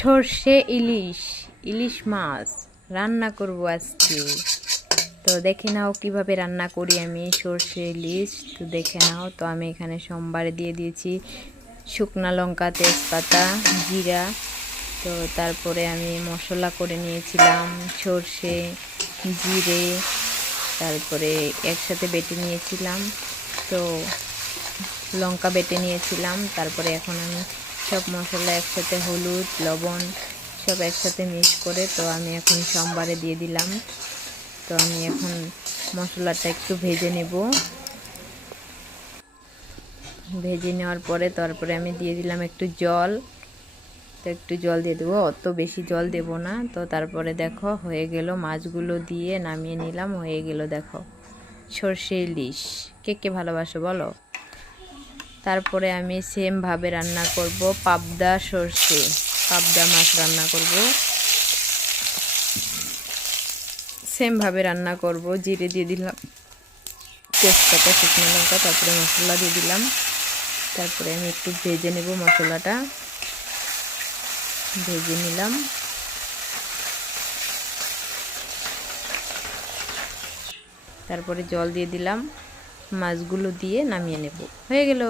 সর্ষে ইলিশ ইলিশ মাছ রান্না করব আজকে। তো দেখে নাও কিভাবে রান্না করি আমি সর্ষে ইলিশ। তো দেখে নাও। তো আমি এখানে সোমবারে দিয়ে দিয়েছি শুকনা লঙ্কা, তেজপাতা, জিরা। তো তারপরে আমি মশলা করে নিয়েছিলাম সর্ষে, জিরে, তারপরে একসাথে বেটে নিয়েছিলাম। তো লঙ্কা বেটে নিয়েছিলাম। তারপরে এখন আমি সব মশলা একসাথে, হলুদ, লবণ সব একসাথে মিক্স করে তো আমি এখন সোমবারে দিয়ে দিলাম। তো আমি এখন মশলাটা একটু ভেজে নেব। ভেজে নেওয়ার পরে তারপরে আমি দিয়ে দিলাম একটু জল। তো একটু জল দিয়ে দেবো, অত বেশি জল দেব না। তো তারপরে দেখো হয়ে গেল, মাছগুলো দিয়ে নামিয়ে নিলাম। হয়ে গেল দেখো সর্ষে ইলিশ। কে কে ভালোবাসো বলো। তারপরে আমি সেমভাবে রান্না করব পাবদা সর্ষে, পাবদা মাছ রান্না করব। সেমভাবে রান্না করব। জিরে দিয়ে দিলাম, তেজপাতা, শুকনো লঙ্কা, তারপরে মশলা দিয়ে দিলাম। তারপরে আমি একটু ভেজে নেব, মশলাটা ভেজে নিলাম। তারপরে জল দিয়ে দিলাম, মাছগুলো দিয়ে নামিয়ে নেব। হয়ে গেল।